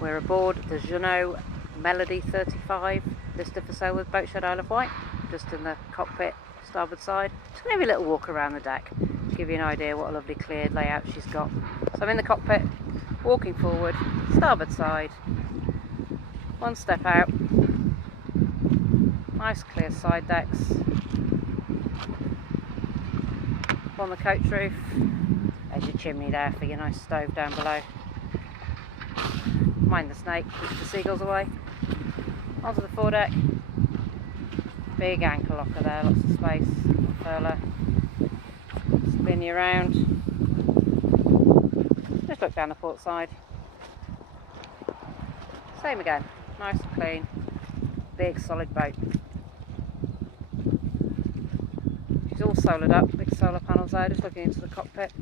We're aboard the Jeanneau Melody 35, listed for sale with Boatshed Isle of Wight, just in the cockpit, starboard side. Just going to give you a little walk around the deck, to give you an idea what a lovely cleared layout she's got. So I'm in the cockpit, walking forward, starboard side, one step out, nice clear side decks, on the coach roof, there's your chimney there for your nice stove down below. Mind the snake, keeps the seagulls away. Onto the foredeck, big anchor locker there, lots of space, furler. Spin you around, just look down the port side. Same again, nice and clean, big solid boat. She's all solared up, big solar panels there, just looking into the cockpit.